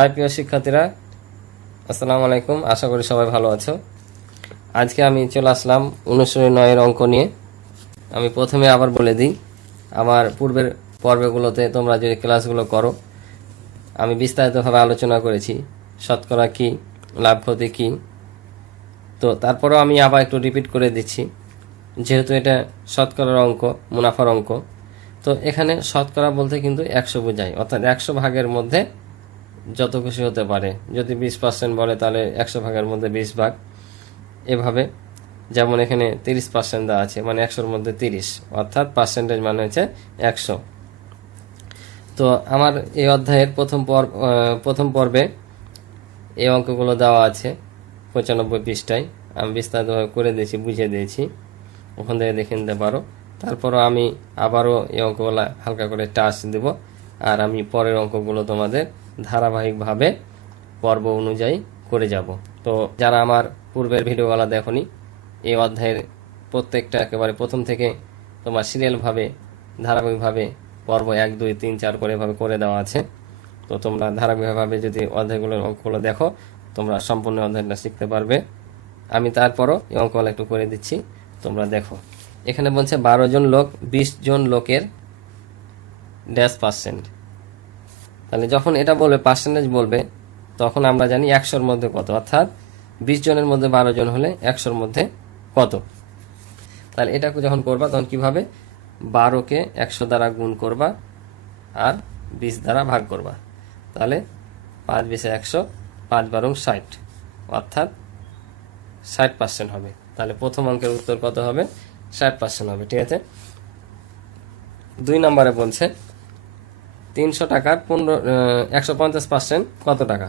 High প্রিয় শিক্ষার্থীরা, আসসালামু আলাইকুম। আশা করি সবাই ভালো আছো। আজকে আমি চলে আসলাম অনুশীলনী নয়ের অঙ্ক নিয়ে। আমি প্রথমে আবার বলে দিই, আমার পূর্বের পর্বগুলোতে তোমরা যে ক্লাসগুলো করো, আমি বিস্তারিতভাবে আলোচনা করেছি, শতকরা কী, লাভ ক্ষতি কী। তো তারপরেও আমি আবার একটু রিপিট করে দিচ্ছি, যেহেতু এটা শতকরার অঙ্ক, মুনাফার অঙ্ক, তো এখানে শতকরা বলতে কিন্তু একশো বোঝায়, অর্থাৎ একশো ভাগের মধ্যে যত খুশি হতে পারে। যদি বিশ পার্সেন্ট বলে, তাহলে একশো ভাগের মধ্যে বিশ ভাগ। এভাবে, যেমন এখানে তিরিশ পার্সেন্ট দেওয়া আছে মানে একশোর মধ্যে তিরিশ, অর্থাৎ পার্সেন্টেজ মানে হচ্ছে একশো। তো আমার এই অধ্যায়ের প্রথম পর্ব প্রথম পর্বে এই অঙ্কগুলো দেওয়া আছে, পঁচানব্বই পৃষ্ঠায়। আমি বিস্তারিতভাবে করে দিয়েছি, বুঝিয়ে দিয়েছি। ওখান থেকে দেখে নিতে পারো। তারপরও আমি আবারও এই অঙ্কগুলো হালকা করে টাচ দেব। আর আমি পরের অঙ্কগুলো তোমাদের ধারাবাহিকভাবে পর্ব অনুযায়ী করে যাব। তো যারা আমার পূর্বের ভিডিওগুলো দেখনি, এই অধ্যায়ের প্রত্যেকটা একেবারে প্রথম থেকে তোমার সিরিয়ালভাবে, ধারাবাহিকভাবে পর্ব এক, দুই, তিন, চার করে এভাবে করে দেওয়া আছে। তো তোমরা ধারাবাহিকভাবে যদি অধ্যায়গুলোর অঙ্কগুলো দেখো, তোমরা সম্পূর্ণ অধ্যায়টা শিখতে পারবে। আমি তারপরও এই অঙ্কগুলো একটু করে দিচ্ছি, তোমরা দেখো। এখানে বলছে বারো জন লোক, বিশ জন লোকের ড্যাশ পার্সেন্ট তাহলে যখন এটা বলবে পার্সেন্টেজ বলবে, তখন আমরা জানি একশোর মধ্যে কত? অর্থাৎ বিশ জনের মধ্যে বারো জন হলে একশোর মধ্যে কত? তাহলে এটা যখন করবা, তখন কীভাবে? বারোকে একশো দ্বারা গুণ করবা আর বিশ দ্বারা ভাগ করবা। তাহলে পাঁচ বিশে একশো, পাঁচ বারং ষাট। অর্থাৎ ষাট পার্সেন্ট হবে। তাহলে প্রথম অঙ্কের উত্তর কত হবে? ষাট পার্সেন্ট হবে, ঠিক আছে? দুই নম্বরে বলছে তিনশো টাকার পনেরো একশো পঞ্চাশ পার্সেন্ট কত টাকা?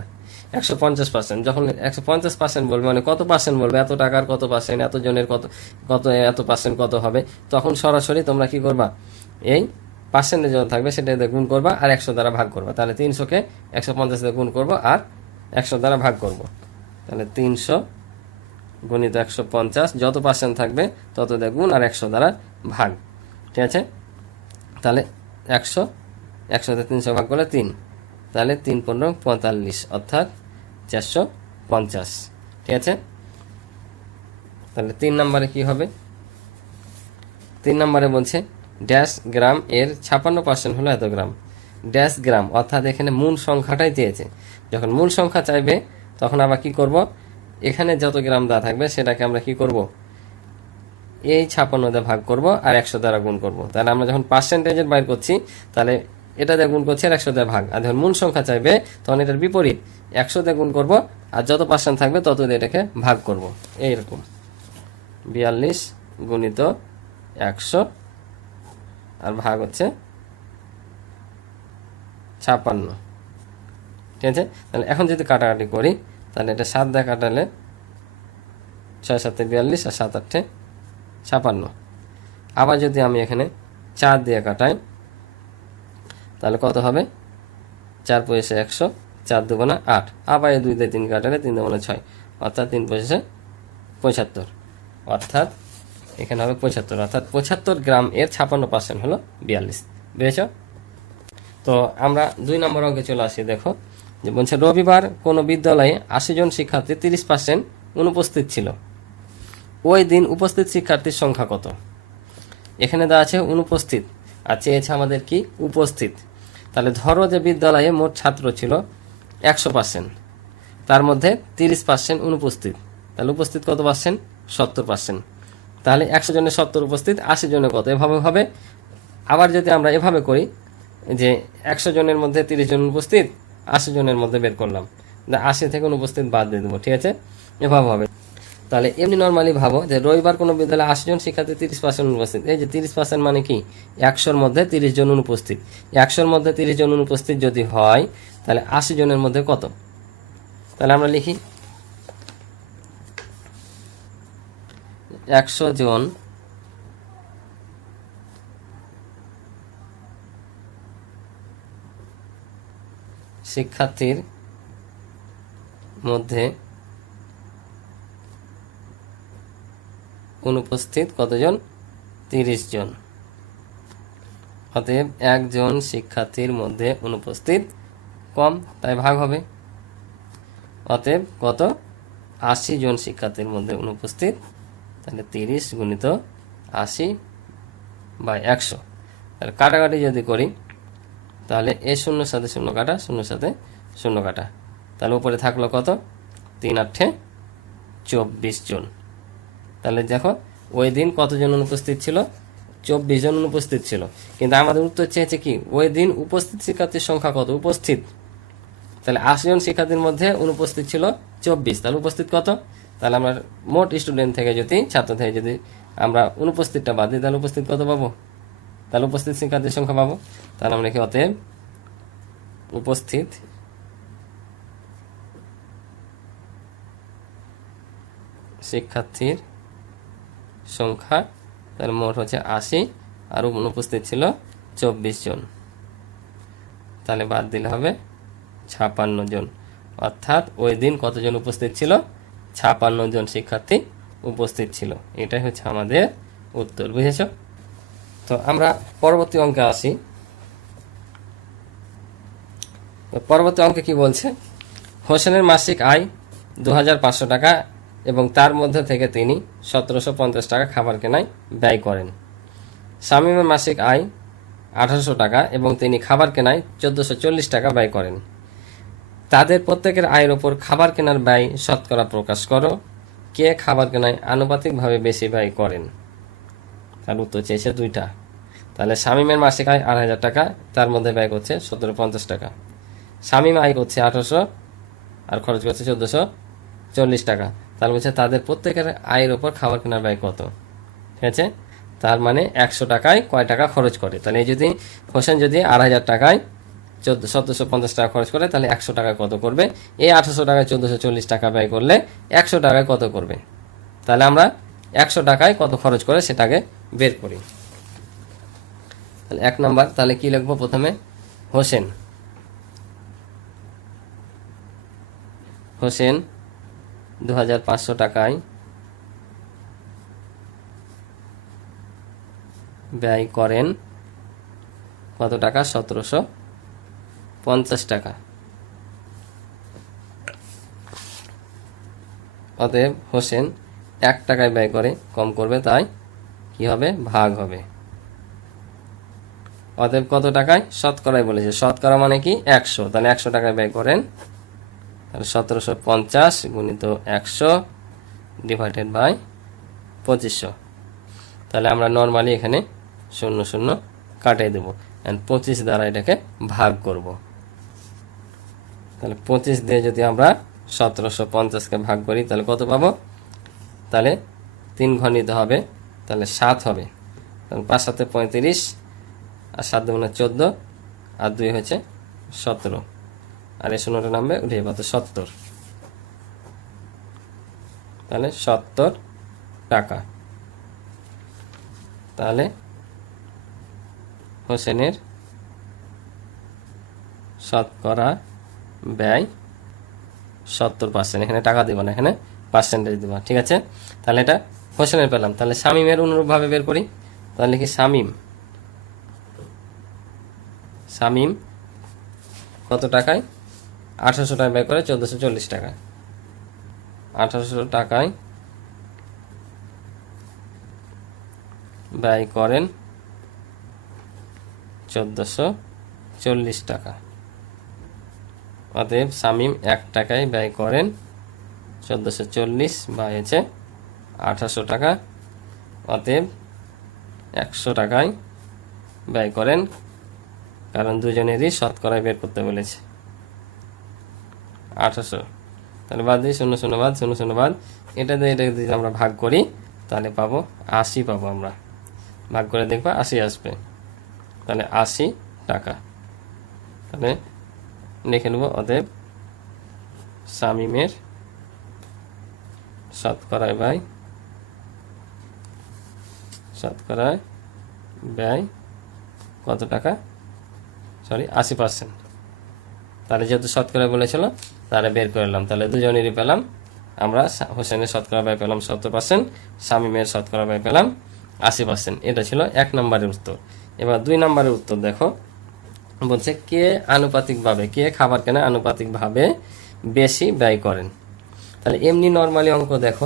একশো পঞ্চাশ পার্সেন্ট যখন একশো পঞ্চাশ পার্সেন্ট বলবে মানে কত পার্সেন্ট বলবে? এত টাকার কত পার্সেন্ট এত জনের কত কত, এত পার্সেন্ট কত হবে? তখন সরাসরি তোমরা কি করবা? এই পার্সেন্টেজ যত থাকবে সেটা গুণ করবা আর একশো দ্বারা ভাগ করবা। তাহলে তিনশোকে একশো পঞ্চাশ দিয়ে গুণ করব আর একশো দ্বারা ভাগ করব। তাহলে তিনশো গুণিত একশো পঞ্চাশ, যত পার্সেন্ট থাকবে, তত দিয়ে গুণ আর একশো দ্বারা ভাগ। ঠিক আছে? তাহলে একশো একশোতে তিনশো ভাগ করলে তিন। তাহলে তিন পনেরো পঁয়তাল্লিশ, অর্থাৎ চারশো পঞ্চাশ। ঠিক আছে? তাহলে তিন নম্বরে কি হবে? তিন নম্বরে বলছে, ড্যাশ গ্রাম এর ছাপান্ন পার্সেন্ট হলো এত গ্রাম। ড্যাশ গ্রাম, অর্থাৎ এখানে মূল সংখ্যাটাই চেয়েছে যখন মূল সংখ্যা চাইবে, তখন আবার কি করব? এখানে যত গ্রাম দেওয়া থাকবে, সেটাকে আমরা কি করব? এই ছাপান্ন দিয়ে ভাগ করব আর একশো দ্বারা গুণ করব। তাহলে আমরা যখন পার্সেন্টেজের বাইর করছি, তাহলে এটা দিয়ে গুণ করছি আর একশো ভাগ। আর যখন মূল সংখ্যা চাইবে, তখন এটার বিপরীত একশো দিয়ে গুণ করব, আর যত পার্সেন্ট থাকবে তত দিয়ে এটাকে ভাগ করব। এইরকম। বিয়াল্লিশ গুণিত একশো, আর ভাগ হচ্ছে ছাপান্ন ঠিক আছে? তাহলে এখন যদি কাটাকাটি করি, তাহলে এটা সাত দিয়ে কাটালে ছয় সাতে বিয়াল্লিশ আর সাত আটে ছাপান্ন আবার যদি আমি এখানে চার দিয়ে কাটাই তাহলে কত হবে? চার পয়সা একশো, চার দুগুণা আট। আবার দুই দিয়ে তিন কাটালে তিন দুগুণা ছয়। অর্থাৎ তিন পয়সা পঁচাত্তর। অর্থাৎ এখানে হবে পঁচাত্তর। অর্থাৎ পঁচাত্তর গ্রাম এর ছাপান্ন পার্সেন্ট হলো বিয়াল্লিশ। বুঝেছ? তো আমরা দুই নম্বর অঙ্কে চলে আসি, দেখো। যে বলছে, রবিবার কোনো বিদ্যালয়ে আশি জন শিক্ষার্থী তিরিশ পার্সেন্ট অনুপস্থিত ছিল। ওই দিন উপস্থিত শিক্ষার্থীর সংখ্যা কত? এখানে দেওয়া আছে অনুপস্থিত। আর চেয়েছে আমাদের কি? উপস্থিত। তাহলে ধরো যে বিদ্যালয়ে মোট ছাত্র ছিল একশো পার্সেন্ট তার মধ্যে তিরিশ পার্সেন্ট অনুপস্থিত। তাহলে উপস্থিত কত পার্সেন্ট সত্তর পার্সেন্ট তাহলে একশো জনের সত্তর উপস্থিত, আশি জনের কত? এভাবে হবে। আবার যদি আমরা এভাবে করি যে একশো জনের মধ্যে তিরিশ জন উপস্থিত, আশি জনের মধ্যে বের করলাম। আশি থেকে অনুপস্থিত বাদ দিয়ে দেবো, ঠিক আছে? এভাবে হবে। তাহলে এমনি নর্মালি ভাবো যে রবিবার কোনো বিদ্যালয়ে আশি জন শিক্ষার্থী তিরিশ পার্সেন্ট অনুপস্থিত এই যে তিরিশ পার্সেন্ট মানে কি? একশোর মধ্যে তিরিশ জন অনুপস্থিত। একশোর মধ্যে তিরিশ জন অনুপস্থিত যদি হয়, তাহলে আশি জনের মধ্যে কত? তাহলে আমরা লিখি। একশো জন শিক্ষার্থীর মধ্যে অনুপস্থিত কতজন? তিরিশ জন। অতএব একজন শিক্ষার্থীর মধ্যে অনুপস্থিত কম, তাই ভাগ হবে। অতএব কত? আশি জন শিক্ষার্থীর মধ্যে অনুপস্থিত, তাহলে তিরিশ গুণিত আশি বাই একশো। তাহলে কাটাকাটি যদি করি, তাহলে এ শূন্যর সাথে শূন্য কাটা শূন্যর সাথে শূন্য কাটা। তাহলে উপরে থাকল কত? তিন আটে চব্বিশ জন। তাহলে দেখো, ওই দিন কতজন অনুপস্থিত ছিল? চব্বিশ জন অনুপস্থিত ছিল। কিন্তু আমাদের উত্তর চেয়েছে কি? ওই দিন উপস্থিত শিক্ষার্থীর সংখ্যা কত? উপস্থিত। তাহলে আশি জন শিক্ষার্থীর মধ্যে অনুপস্থিত ছিল চব্বিশ। তাহলে উপস্থিত কত? তাহলে আমরা মোট স্টুডেন্ট থেকে যদি, ছাত্র থেকে যদি আমরা অনুপস্থিতটা বাদ দিই, তাহলে উপস্থিত কত পাবো? তাহলে উপস্থিত শিক্ষার্থীর সংখ্যা পাবো। তাহলে আমরা কি অতএব উপস্থিত শিক্ষার্থীর সংখ্যা, তার মোট হচ্ছে আশি, আর অনুপস্থিত ছিল চব্বিশ জন। তাহলে বাদ দিলে হবে ছাপান্ন জন। অর্থাৎ ওই দিন কতজন উপস্থিত ছিল? ছাপান্ন জন শিক্ষার্থী উপস্থিত ছিল। এটাই হচ্ছে আমাদের উত্তর, বুঝেছ? তো আমরা পরবর্তী অঙ্কে আসি। পরবর্তী অঙ্কে কি বলছে? হোসেনের মাসিক আয় দু হাজার পাঁচশো টাকা এবং তার মধ্যে থেকে তিনি সতেরোশো পঞ্চাশ টাকা খাবার কেনায় ব্যয় করেন। শামীমের মাসিক আয় আঠারোশো টাকা এবং তিনি খাবার কেনায় চোদ্দোশো চল্লিশ টাকা ব্যয় করেন। তাদের প্রত্যেকের আয়ের ওপর খাবার কেনার ব্যয় শতকরা প্রকাশ করো। কে খাবার কেনায় আনুপাতিকভাবে বেশি ব্যয় করেন? তার উত্তর চেয়েছে দুইটা। তাহলে শামীমের মাসিক আয় আড়াই হাজার টাকা, তার মধ্যে ব্যয় করছে সতেরো পঞ্চাশ টাকা। শামীম আয় করছে আঠারোশো, আর খরচ করছে চোদ্দোশো চল্লিশ টাকা। তার বলছে, তাদের প্রত্যেকের আয়ের ওপর খাবার কেনার ব্যয় কত? ঠিক আছে? তার মানে একশো টাকায় কয় টাকা খরচ করে? তাহলে যদি হোসেন যদি আড়াই হাজার টাকায় চোদ্দ সতেরোশো পঞ্চাশ টাকা খরচ করে, তাহলে একশো টাকা কত করবে? এই আঠারোশো টাকায় চোদ্দোশো চল্লিশ টাকা ব্যয় করলে একশো টাকায় কত করবে? তাহলে আমরা একশো টাকায় কত খরচ করে সেটাকে বের করি। তাহলে এক নাম্বার, তাহলে কি লিখব প্রথমে? হোসেন। হোসেন দু হাজার পাঁচশো টাকায় ব্যয় করেন কত টাকা? সতেরোশো পঞ্চাশ টাকা। অতএব হোসেন এক টাকায় ব্যয় করে কম করবে, তাই কি হবে? ভাগ হবে। অতএব কত টাকায়? শতকরায় বলেছে। শতকরা মানে কি? একশো। তাহলে একশো টাকায় ব্যয় করেন তাহলে সতেরোশো পঞ্চাশ গুণিত একশো ডিভাইডেড বাই পঁচিশশো। তাহলে আমরা নর্মালি এখানে শূন্য শূন্য কাটিয়ে দেবো। অ্যান্ড পঁচিশ দ্বারা এটাকে ভাগ করব। তাহলে পঁচিশ দিয়ে যদি আমরা সতেরোশো পঞ্চাশকে ভাগ করি, তাহলে কত পাবো? তাহলে তিন ঘর হবে, তাহলে সাত হবে। পাঁচ সাথে পঁয়ত্রিশ, আর সাত দুগুণে চোদ্দ, আর দুই হচ্ছে সতেরো। আর এই শূন্যটা নামবে উঠে যাবে সত্তর। তাহলে সত্তর টাকা। তাহলে হোসেনের শতকরা ব্যয় সত্তর পার্সেন্ট এখানে টাকা দেবো না, এখানে পার্সেন্টেজ দেবো, ঠিক আছে? তাহলে এটা হোসেনের পেলাম। তাহলে শামিমের অনুরূপভাবে বের করি। তাহলে কি শামিম। শামিম কত টাকায়? আঠারোশো টাকা ব্যয় করে চোদ্দোশো চল্লিশ টাকা আঠারোশো টাকায় ব্যয় করেন চোদ্দোশো চল্লিশ টাকা। অতএব শামিম এক টাকায় ব্যয় করেন চোদ্দোশো চল্লিশ বা হয়েছে আঠারোশো টাকা। অতএব একশো টাকায় ব্যয় করেন, কারণ দুজনেরই শতকরায় বের করতে বলেছে। আঠারোশো। তাহলে বাদ দিই শূন্য শূন্য বাদ, শূন্য শূন্য বাদ। এটা দিয়ে এটা যদি আমরা ভাগ করি, তাহলে পাবো আশি পাবো আমরা। ভাগ করে দেখব আশি আসবে। তাহলে আশি টাকা। তাহলে লিখে নেব অতএব শামিমের শতকরায় ব্যয় শতকরায় ব্যয় কত টাকা? সরি আশি পার্সেন্ট তাহলে যেহেতু শতকরা বলেছিল তাহলে বের করলাম তাহলে দুজনেরই পেলাম। আমরা হোসেনের শতকরা ব্যয় পেলাম সত্তর পার্সেন্ট শামিমের শতকরা ব্যয় পেলাম আশি পার্সেন্ট এটা ছিল এক নম্বরের উত্তর। এবার দুই নম্বরের উত্তর দেখো। বলছে, কে আনুপাতিকভাবে, কে খাবার কেনে আনুপাতিকভাবে বেশি ব্যয় করেন? তাহলে এমনি নর্মালি অঙ্ক দেখো,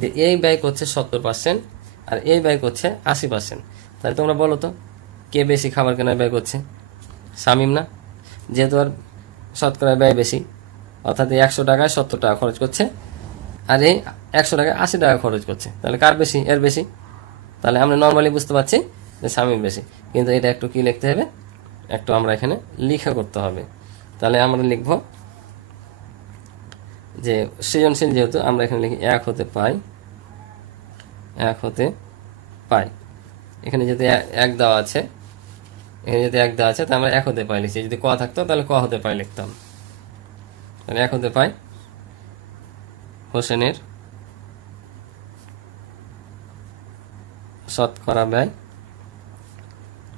যে এই ব্যয় করছে সত্তর পার্সেন্ট আর এই ব্যয় করছে আশি পার্সেন্ট তাহলে তোমরা বলো তো, কে বেশি খাবার কেনার ব্যয় করছে? শামিম না? যেহেতু আর শতকরা ব্যয় বেশি। অর্থাৎ একশো টাকায় সত্তর টাকা খরচ করছে। আর এই একশো টাকায় আশি টাকা খরচ করছে। তাহলে কার বেশি? এর বেশি। তাহলে আমরা নর্মালি বুঝতে পারছি যে স্বামীর বেশি। কিন্তু এটা একটু কি লিখতে হবে? একটু আমরা এখানে লিখা করতে হবে। তাহলে আমরা লিখব যে সৃজনশীল যেহেতু আমরা এখানে লিখি এক হতে পাই, এক হতে পাই। এখানে যদি এক দেওয়া আছে, এখানে যদি এক দেওয়া আছে, তাহলে আমরা এক হতে পাই লিখছি। যদি ক থাকতো, তাহলে ক হতে পাই লিখতাম। তাহলে এক হতে পাই। হোসেনের শতকরা ব্যয়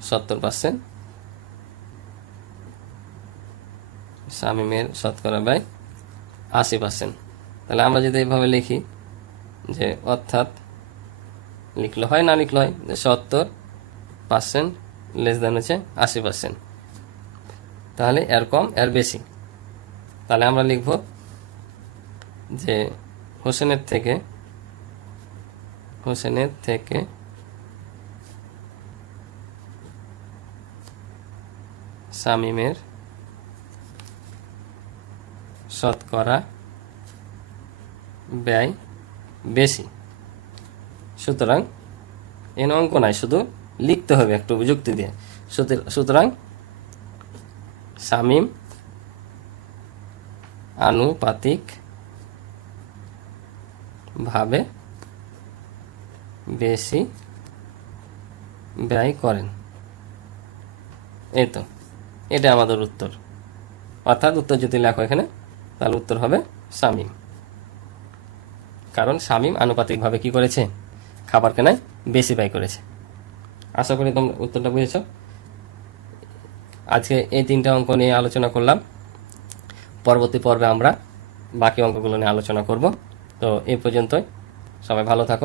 সত্তর পার্সেন্ট শামিমের শতকরা ব্যয় আশি পার্সেন্ট তাহলে আমরা যদি এইভাবে লিখি যে অর্থাৎ লিখলে হয়, না লিখলে হয়, যে সত্তর পার্সেন্ট লেস দেন হচ্ছে আশি পার্সেন্ট তাহলে এর কম, এর বেশি। তাহলে আমরা লিখব যে হোসেনের থেকে হোসেনের থেকে শামিমের শতকরা ব্যয় বেশি। সুতরাং এন অঙ্ক নাই, শুধু লিখতে হবে একটু যুক্তি দিয়ে। সুতরাং- শামিম আনুপাতিক ভাবে বেশি ব্যয় করেন। এই তো এটা আমাদের উত্তর। অর্থাৎ উত্তর যদি লেখো এখানে, তাহলে উত্তর হবে শামিম। কারণ শামিম আনুপাতিকভাবে কি করেছে? খাবার কেনায় বেশি ব্যয় করেছে। আশা করি তোমরা উত্তরটা বুঝেছ। আজকে এই তিনটা অঙ্ক নিয়ে আলোচনা করলাম। পরবর্তী পর্বে আমরা বাকি অঙ্কগুলো নিয়ে আলোচনা করব। তো এই পর্যন্তই। সবাই ভালো থাকো।